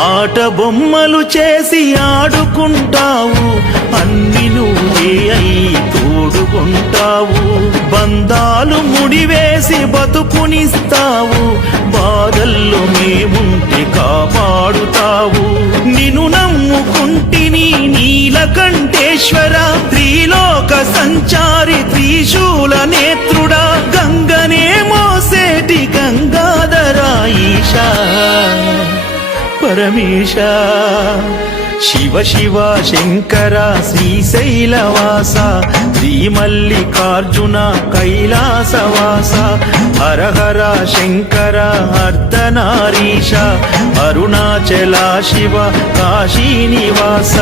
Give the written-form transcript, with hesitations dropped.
ఆట బొమ్మలు చేసి ఆడుకుంటావు, అన్ని నువ్వే అయి తోడుకుంటావు. బంధాలు ముడివేసి బతుకునిస్తావు, బాధల్లో మేముంటే కాపాడుతావు. నిన్ను నమ్ముకుంటిని నీలకంఠేశ్వర, త్రిలోక సంచారి త్రిశూల నేత్రుడా, గంగనే మోసేటి గంగాధర ఈశా పరమేశ. శివ శివ శంకర శ్రీశైలవాస, శ్రీ మల్లికార్జున కైలాసవాస, హర హర శంకర అర్ధనారీశ, అరుణాచల శివ కాశీ నివాస.